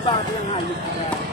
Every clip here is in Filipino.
Bakit ang hayop na?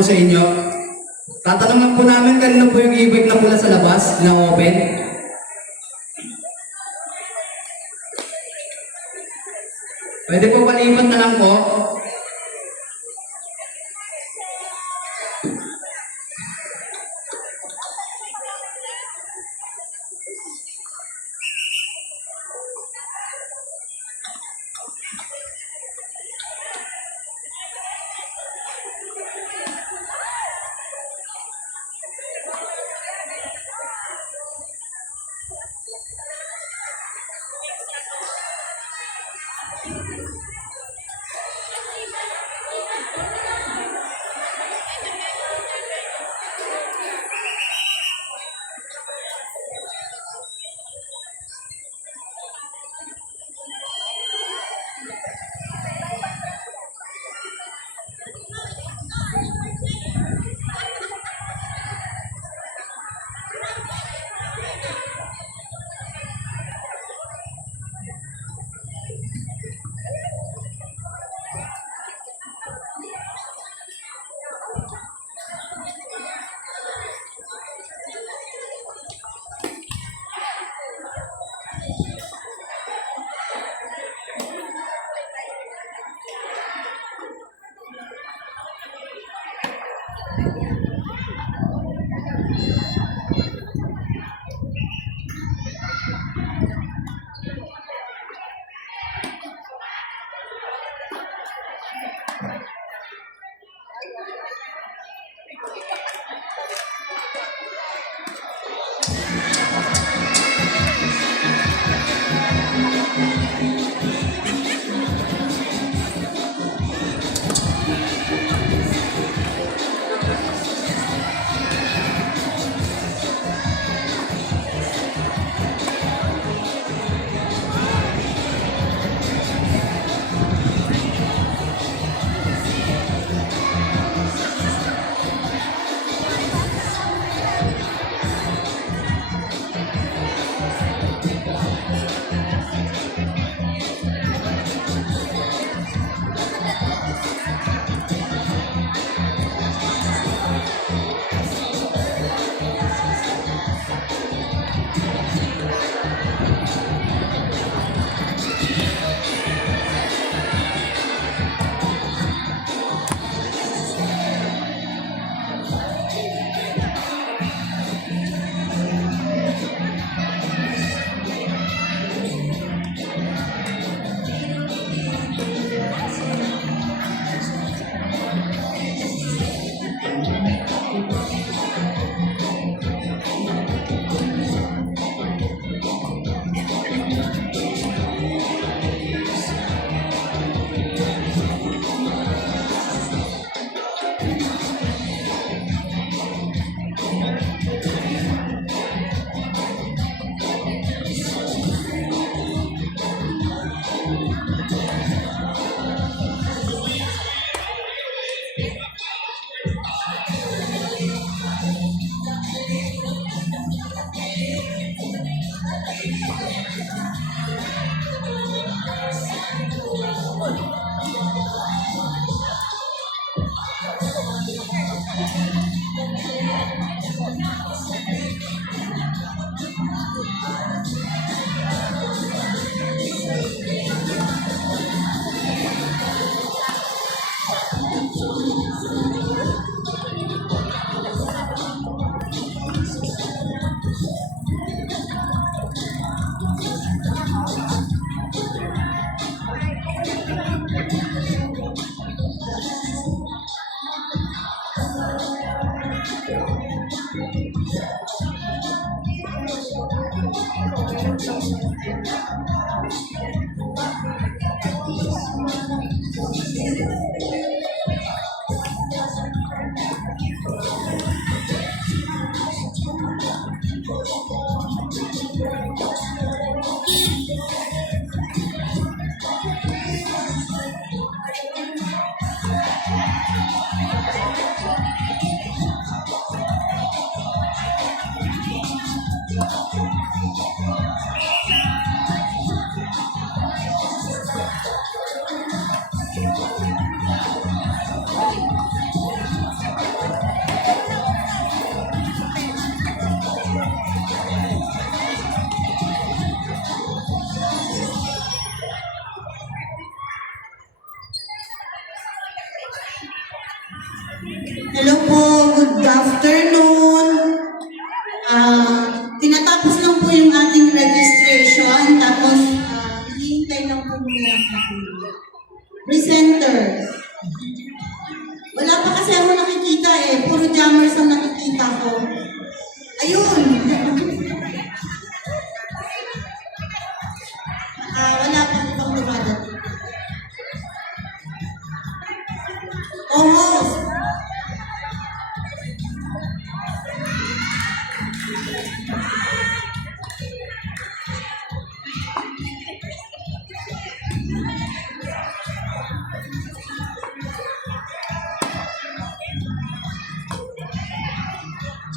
po sa inyo. Tatanungan po namin kanino po yung e-bike na pula sa labas na open. Pwede po palipat na lang po.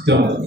Go.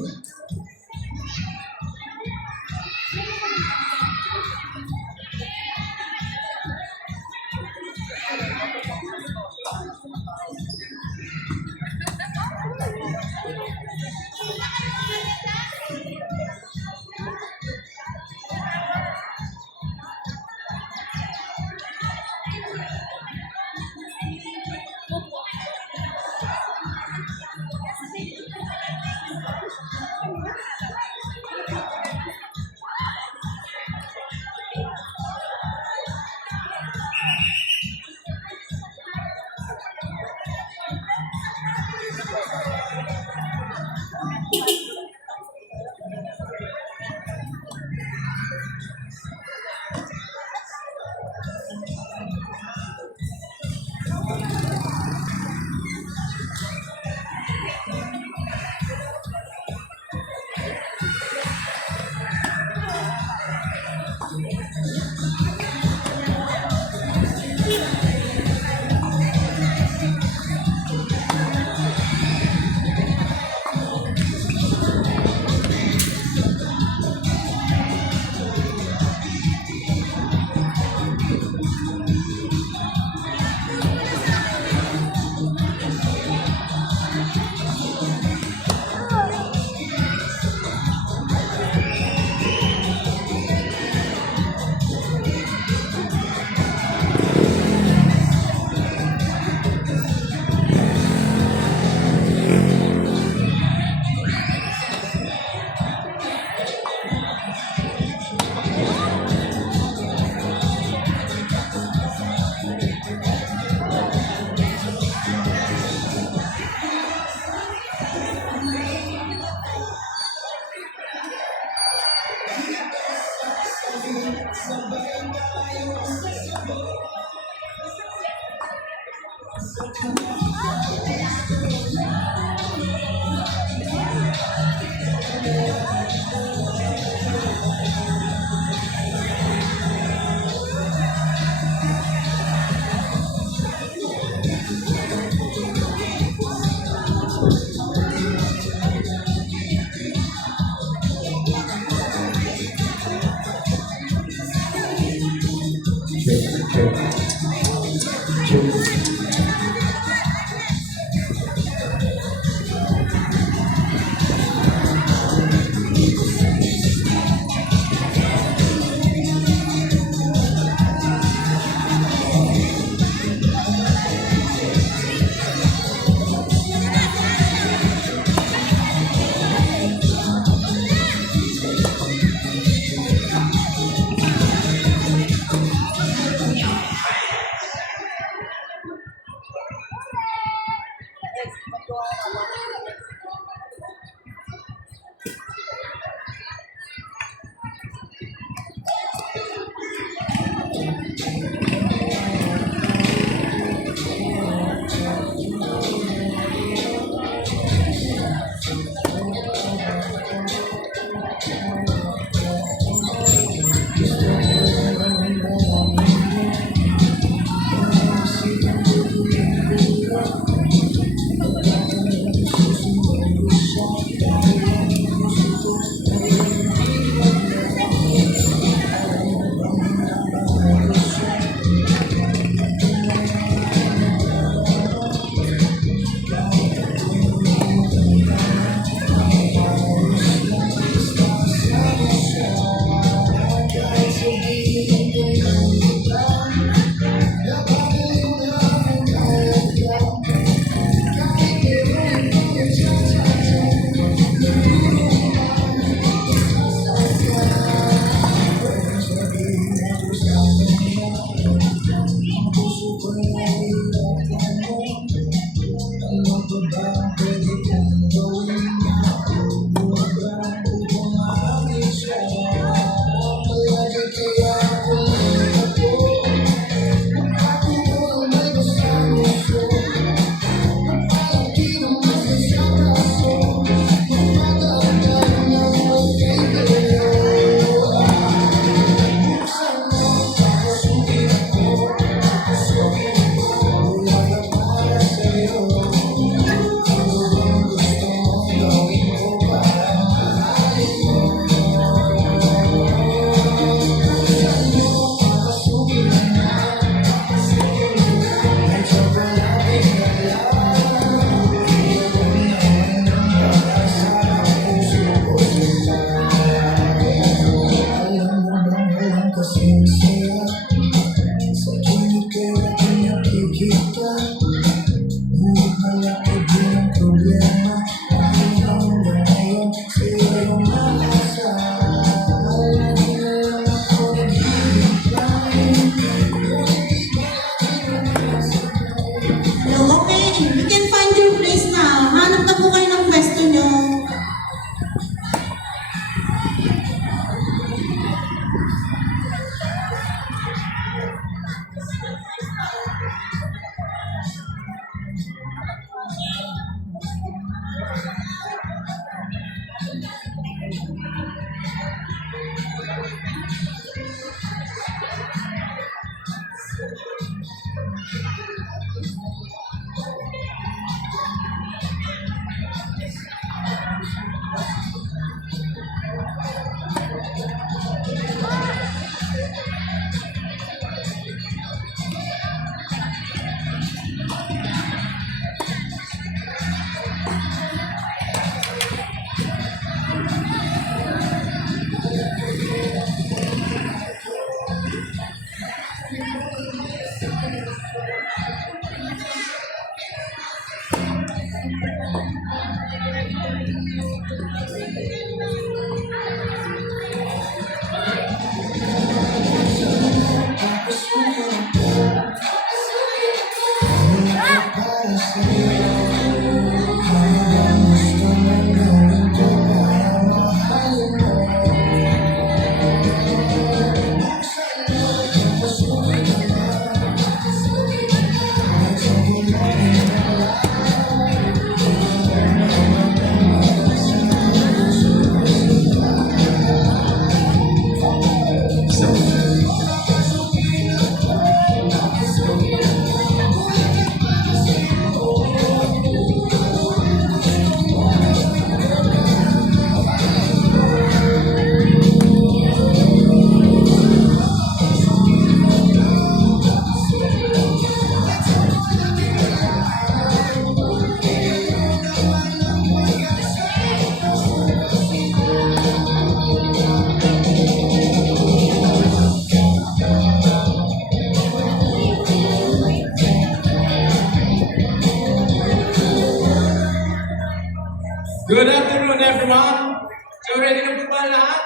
Good afternoon, everyone. So ready na po ba lahat?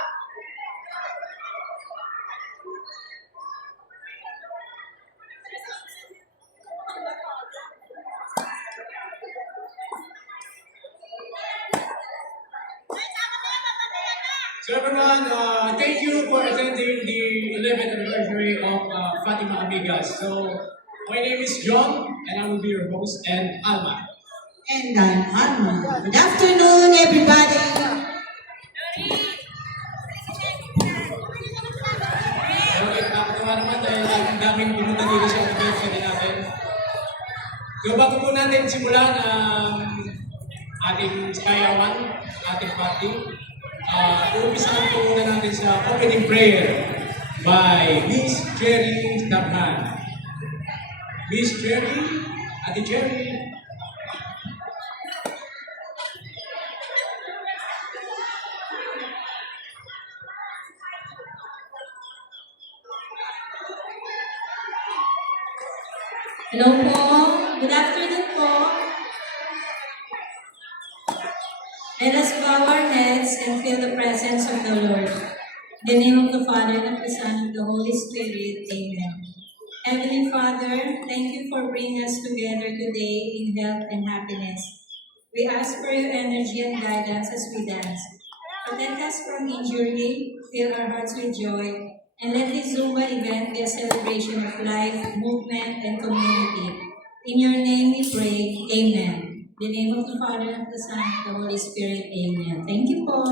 So everyone, thank you for attending the 11th anniversary of Fatima Amigas. So my name is John, and I will be your host, and Alma. And I'm Alma. Good afternoon, everybody. Okay, nakakatawa naman dahil ang daming pumunta dito sa anniversary natin. So bago po natin simulan ang ating sayawan, ating party, umpisahan po muna natin sa opening prayer by Miss Cherry Tapman. Miss Cherry, Ate Cherry. Hello po. Good afternoon po. Let us bow our heads and feel the presence of the Lord. In the name of the Father, and of the Son, and of the Holy Spirit. Amen. Heavenly Father, thank you for bringing us together today in health and happiness. We ask for your energy and guidance as we dance. Protect us from injury, fill our hearts with joy, and let this Zumba event be a celebration of life, movement, and community. In your name we pray, Amen. In the name of the Father, and of the Son, and of the Holy Spirit, Amen. Thank you po.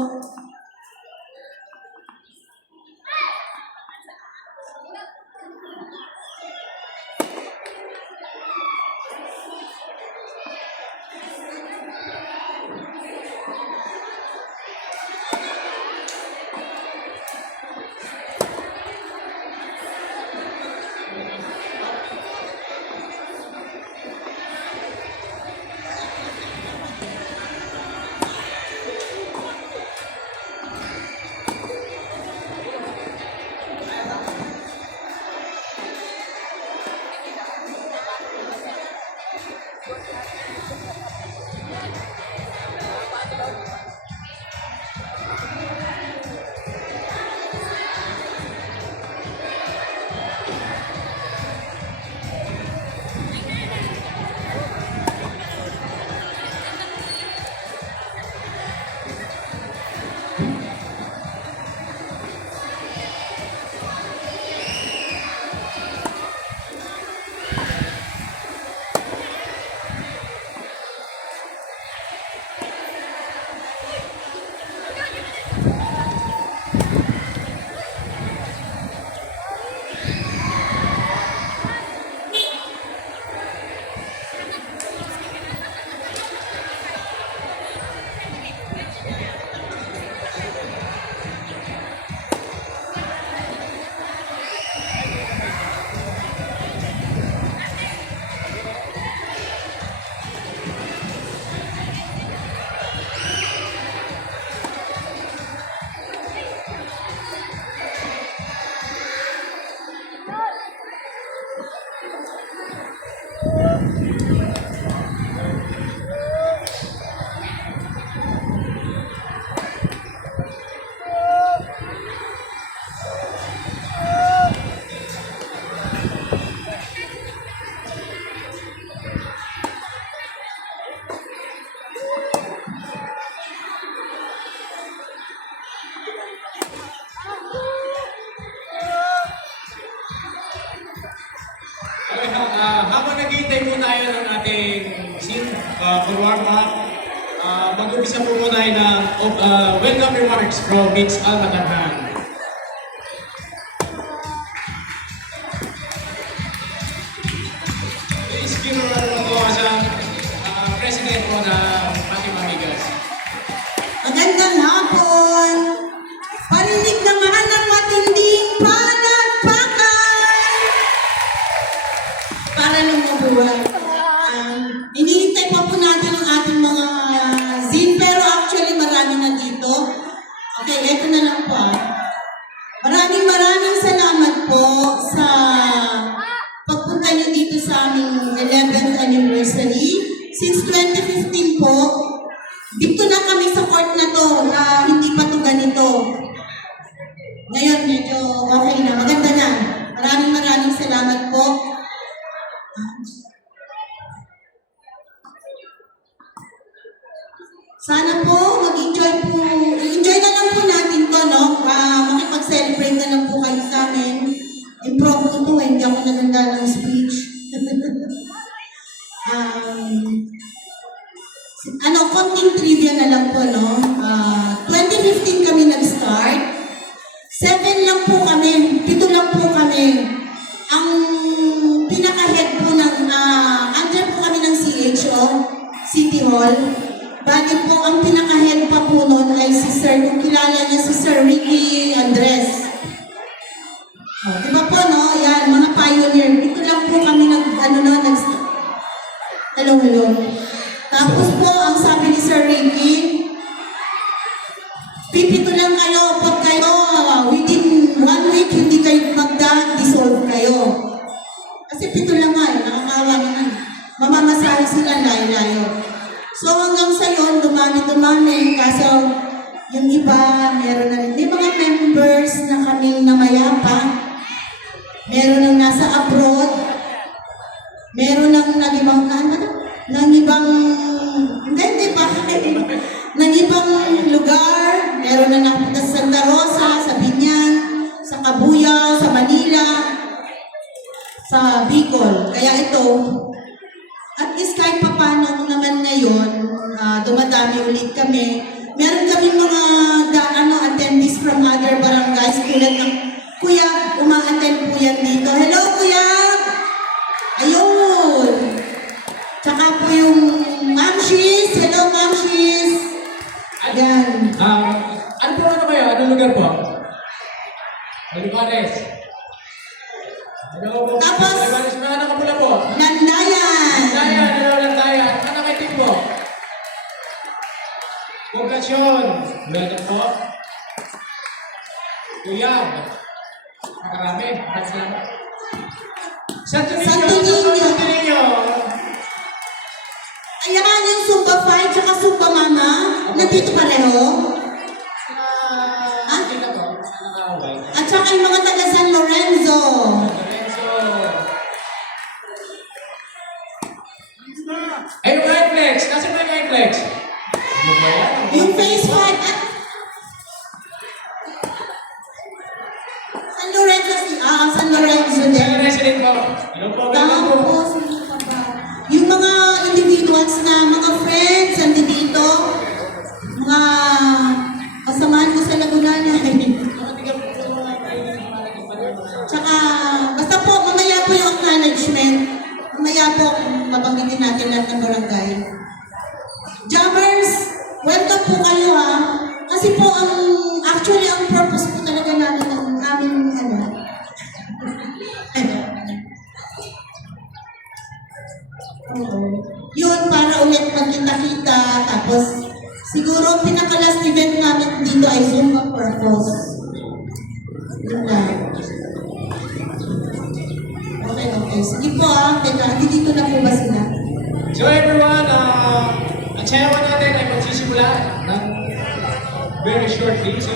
maghihintay po tayo ng ating scene for warm-up. Mag-umpisa po muna tayo ng welcome remarks from Mitch Almatarhan. Please give a round of applause sa president po ng ating Amigas. Magandang hapon! Parinig naman ng matinding palakpakan! Para lang mabuhay. Inihintay pa po natin ang ating mga zine, pero actually marami na dito. Okay, eto na lang po. Maraming salamat po sa pagpunta niyo dito sa aming 11th anniversary. Since 2015 po, dito na kami sa court na to na hindi pa to ganito. Ngayon, medyo okay na. Maganda na. Maraming salamat po. Sana po, enjoy na lang po natin to, no? Makipag-celebrate na lang po kayo sa amin. Improve to, hindi ako naganda ng speech. Konting trivia na lang po, no? 2015 kami nag-start. 7 lang po kami, 7 lang po kami. Ang pinaka-head po ng, under po kami ng CHO, City Hall. Bali po, ang pinaka-head pa po nun ay si Sir, kung kilala niya si Sir Ricky Andres. Diba po, no? Yan, mga pioneer. Dito lang po kami hello. Tapos po, ang sabi ni Sir Ricky, pipito lang kayo, pag kayo, within 1 week, hindi kayo magda-dissolve kayo. Kasi 7 lang nga, nakakawa naman. Mamamasahe sila, layo-layo. So hanggang sa yun, dumami, kaso yung iba, meron na rin. May mga members na kaming namayapa, meron nang nasa abroad, meron nang nag-ibang lugar, meron na napunta sa Santa Rosa, sa Binyan, sa Cabuyao, sa Manila, sa Bicol. Kaya ito, at least kahit papano naman ngayon, dumadami ulit kami. Meron kaming mga attendees from other barangays tulad ng Kuya, uma-attend po yan dito. Hello, Kuya! Ayun! Tsaka po yung Mamshis. Hello, Mamshis! Ayan. Ano kayo? Anong lugar po? Olivares. Tapos, Olivares, mga nakapula po. Landayan! Landayan. Ano kayo team po? Poblasyon. Welcome po. Kuya. Makarami. Santo Niño. Ayan yung Zumba 5 tsaka Zumba Mama. Nandito pareho. Dito po. At saka yung mga taga San Lorenzo. Ay, yung Reflex. Nasaan ba yung Reflex? Yung Phase 5 at San Lorenzo San Lorenzo din. Resident po. Hello po. Tapos, sino pa ba? Yung mga individuals na mga friends, nandito, mga kasamahan ko sa Laguna na. Tsaka, basta po, mamaya po yung acknowledgement. Mamaya po, mabanggitin natin lahat ng barangay. Jammers, welcome po kayo ha. Kasi po, actually, ang purpose po talaga namin ng aming, yun, para ulit magkita-kita. Tapos, siguro, pinaka-last event namin dito ay Zumba Purpose. Yun lang. Okay. Sige po teka, dito na po ba sila? So everyone, ang sayawan natin ay magsisimula ng very shortly. So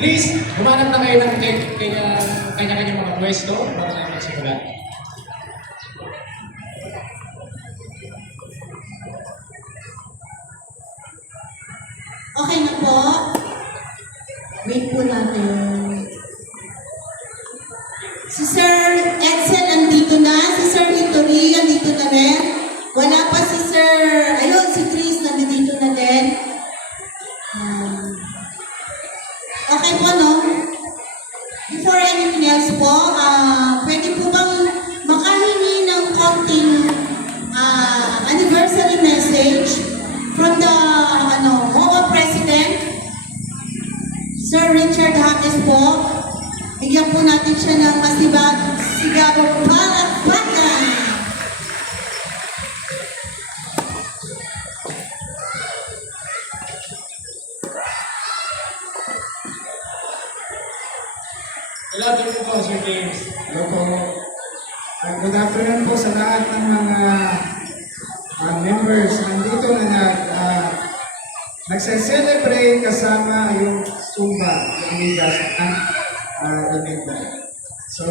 please, humanap na kayo ng kanya-kanyang mga pwesto para na magsimula. Okay na po. Wait po natin. Si Sir Edsel andito na. Si Sir Hitori andito na present. Wala pa si Sir, ayun, si Chris, nandito na din. Okay po, no? Before anything else po, pwede po bang makahingi ng konting anniversary message from the HOA President, Sir Richard Hates po. Bigyan po natin siya ng sigabong palakpakan. Hello, din po, Sir James. Hello po. Good afternoon po sa lahat ng mga members nandito na nagse-celebrate kasama yung Zumba, yung Migas event. So,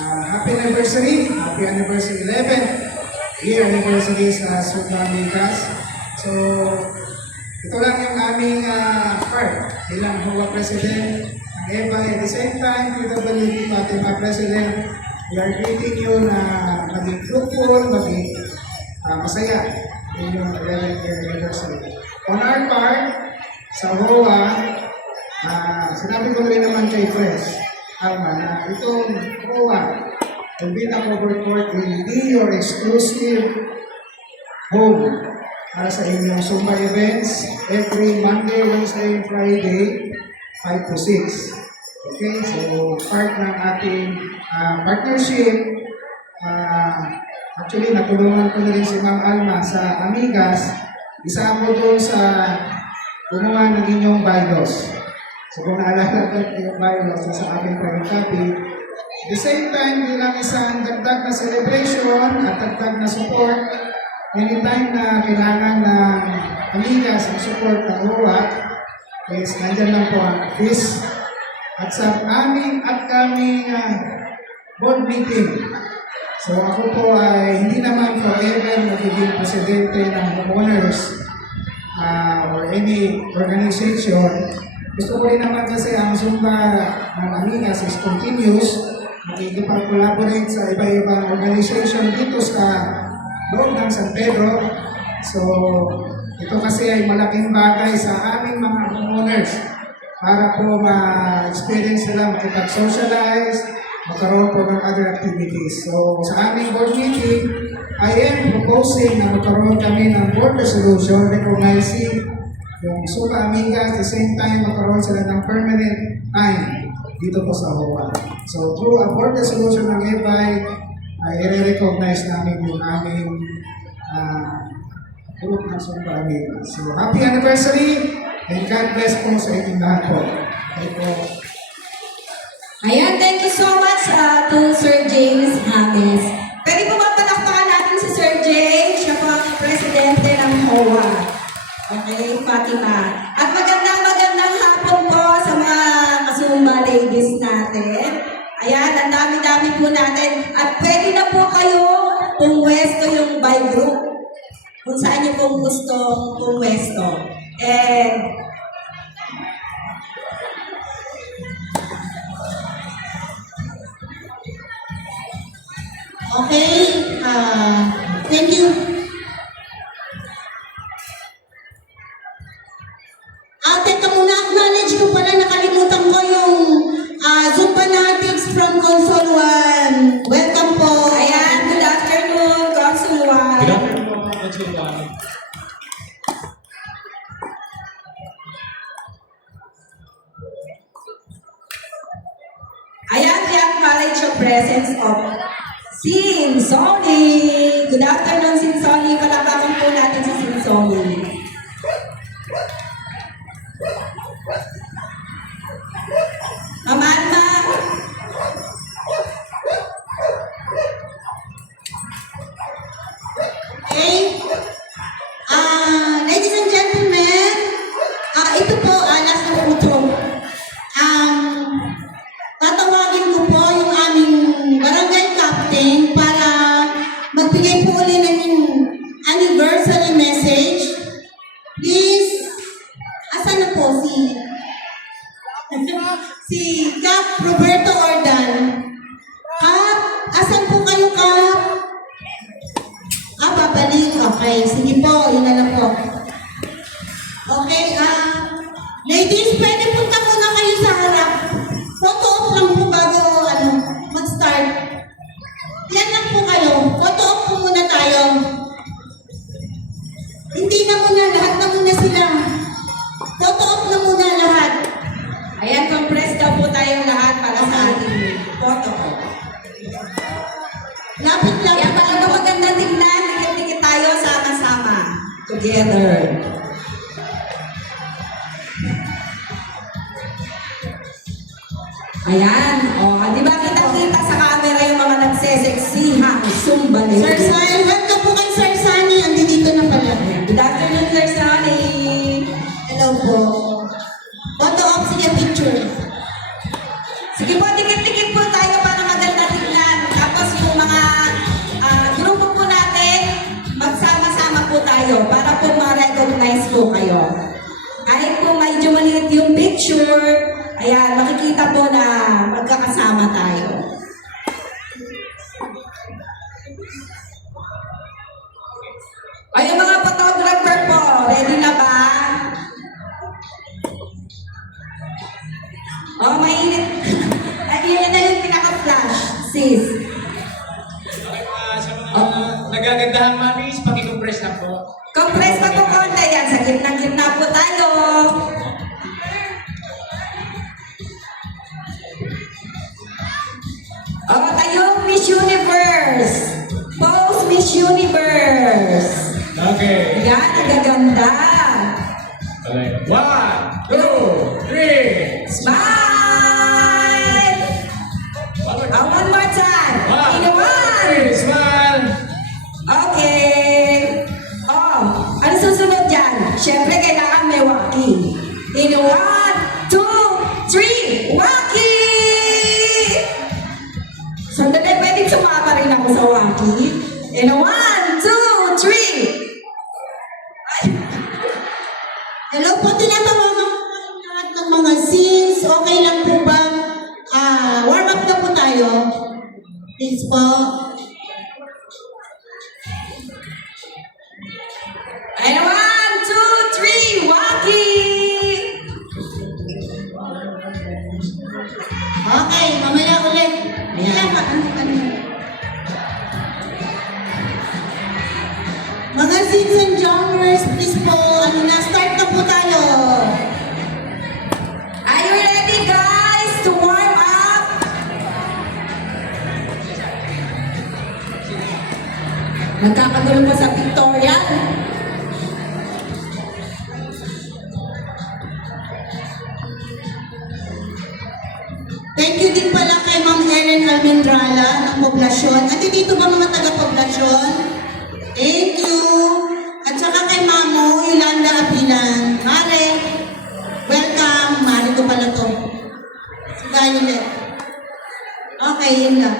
happy anniversary 11th year anniversary sa Zumba Migas. So, ito lang yung aming part bilang HOA President ng EVA. At the same time, PWD Fatima President, we are greeting you na maging fruitful, maging masaya in yung 11th year anniversary. On our part, sa HOA, sinabi ko rin naman kay Fresh Alma na itong HOA will be the cover court, will be your exclusive home para sa inyong Zumba events every Monday, Wednesday, Friday, 5 to 6. Okay, so part ng ating partnership. Actually, natulungan ko na rin si Ma'am Alma sa Amigas. Isa ako doon sa gumawa ng inyong bylaws. So kung naalala ko yung bylaws sa aking pag-copy, at the same time, bilang isang dagdag na celebration at dagdag na support, anytime na kailangan ng Amigas ang support ng HOA, is nandyan lang po ang office. At sa aming upcoming board meeting, so ako po ay hindi naman forever magiging presidente ng homeowners or any organization. Gusto ko rin naman kasi ang Zumba ng Amigas is continuous. Makikipag-collaborate sa iba-ibang organization dito sa loob ng San Pedro. So, ito kasi ay malaking bagay sa aming mga homeowners para po ma-experience nila, makipag-socialize, magkaroon po ng other activities. So, sa aming board meeting, I am proposing na magkaroon kami ng board resolution recognizing yung Zumba Amigas, at the same time, magkaroon sila ng permanent time dito po sa HOA. So, through a board resolution ng EVAY, ay i-recognize namin yung aming group ng Zumba Amigas. So, happy anniversary and God bless po sa inyong lahat po. Okay po. Ayan, thank you so much to Sir James Hates. Pwede po ba palakpakan natin si Sir James? Siya po ang presidente ng HOA. Okay, Fatima. At magandang hapon po sa mga kasumba ladies natin. Ayan, ang dami-dami po natin. At pwede na po kayo pumwesto yung by group. Kung saan niyo pong gustong pumwesto. And Okay, thank you. Teka muna, acknowledge ko pala, nakalimutan ko yung Zumba Natives from Consol 1. Welcome po. ayan, good afternoon, Consul Good Juan. afternoon po, Consul Juan. Ayan, we acknowledge your presence of Sinsoni. Good afternoon, Sinsoni. Palakpakan po natin si Sinsoni. Mama Alma. Okay. Ladies and gentlemen, ito po, last na po ito. Tatawagin ko po yung aming barangay captain para magbigay po ulit ng anniversary message. Please, asan na po si Cap Roberto Ordan? Cap, asan po kayo, Cap? together. Ayan. O, di ba kita-kita sa camera yung mga nagseseksihang Zumba lady? Sir Sal, welcome po kay Sir Sunny. Andito na pala. Good afternoon, Sir Sonny. Hello po. Photo op, sige picture. Sige po, tikit-tikit po tayo para maganda tignan. Tapos po mga grupo po natin, magsama-sama po tayo para po ma-recognize po kayo. Kahit po medyo maliit yung picture, ayan, makikita po na magkakasama tayo. Ay, yung mga photographer po, ready na ba? Oh, mainit. Ay, yun na yung pinaka-flash, sis. Okay, sa mga nagagandahang mamis, pakicompress na po. Compress pa po konti yan. Sa gitna-gitna po tayo. Oh, tayo Miss Universe. Pose Miss Universe. Okay. Yan, nagaganda. Okay. 1, 2, 3. Smile! One more time. In a one. Smile. Okay. Oh, ano susunod dyan? Siyempre, kailangan may walkie. In 1, 2, 3, walkie! Sandali, pwede sumama rin ako sa walkie. In 1, 2, 3. Hello po, tinatawagan ko lahat ng mga scenes. Okay lang po ba? Warm up na po tayo. Please po. And 1, 2, 3, walkie! Okay, mamaya ulit. Ayan. Mga scenes and genres, please po. Start na po tayo. Are you ready, guys, to warm up? Nagkakagulo pa sa pictorial. Thank you din pala kay Ma'am Ellen Almendrala ng Poblasyon. At dito ba mga taga-Poblasyon? Thank you. At saka kay Mamo Yolanda Apilan. Mare, welcome. Mare ko pala to. Si Violet. Okay, yun lang.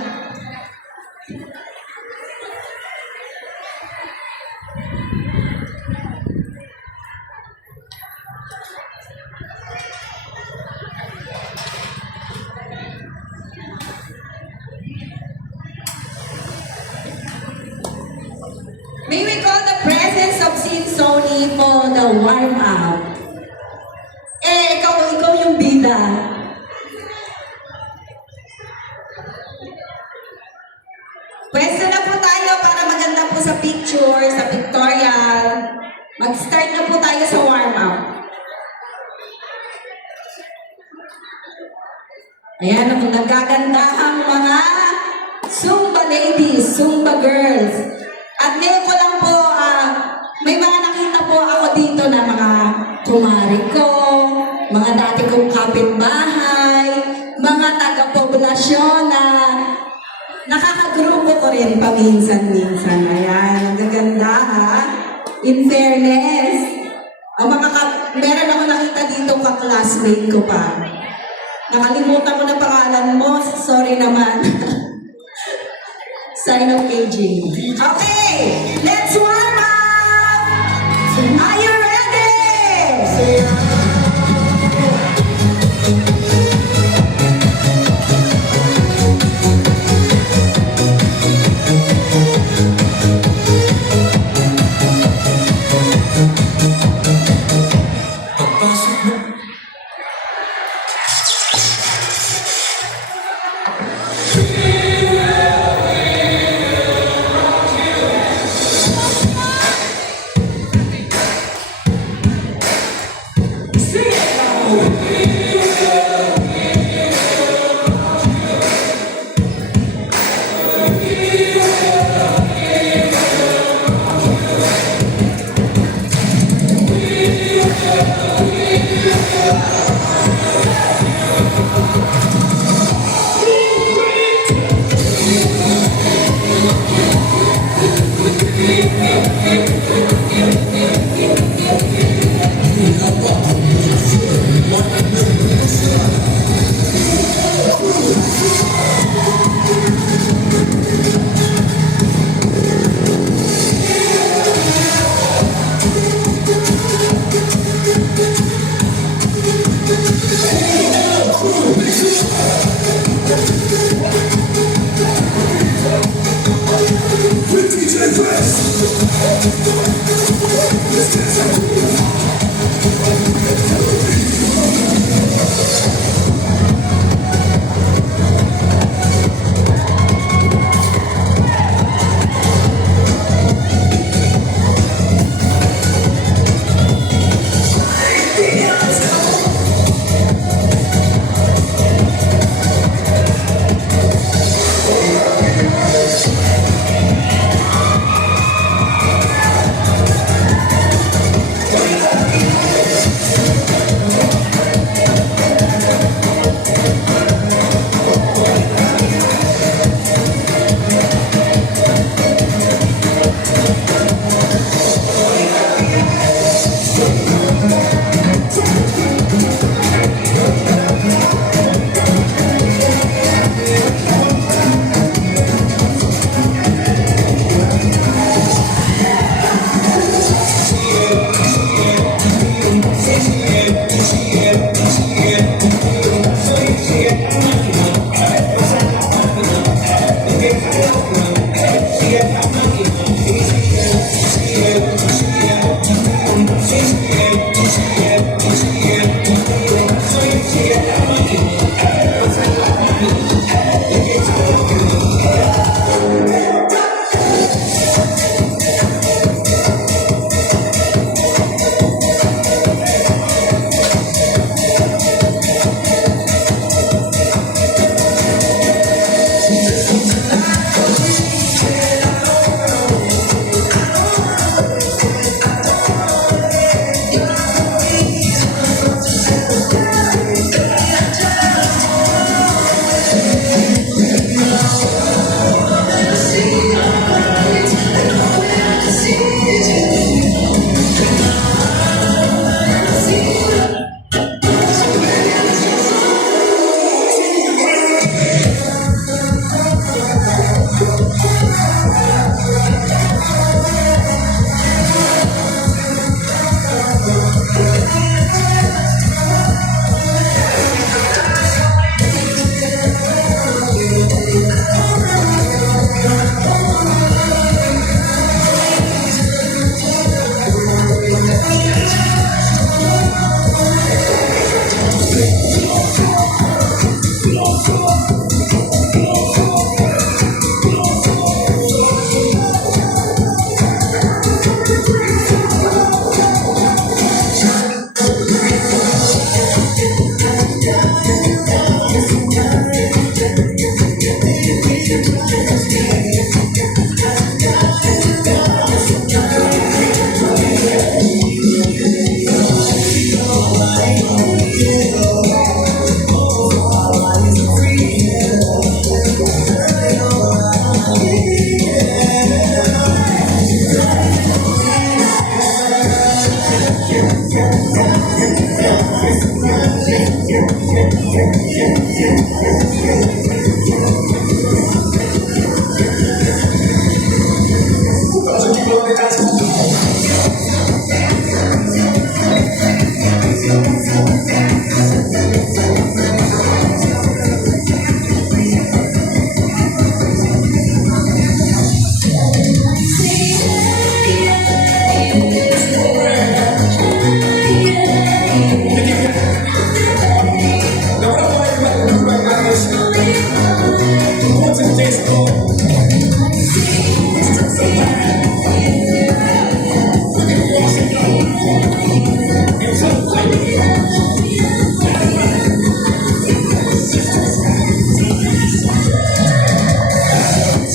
May we call the presence of Sid Sony for the warm-up? Ikaw yung bida. Pwesto na po tayo para maganda po sa picture, sa pictorial. Mag-start na po tayo sa warm-up. Ayan, ang nagagandahang mga Zumba ladies, Zumba girls. At ngayon ko lang po, may mga nakita po ako dito na mga kumari ko, mga dati kong kapitbahay, mga taga-poblasyon na nakakagrupo ko rin paminsan-minsan. Ayan, ang gaganda ha. In fairness, meron ako nakita dito ka-classmate ko pa. Nakalimutan ko na pangalan mo, sorry naman. Sign of aging. Okay, let's warm up! Are you ready?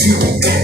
Thank you.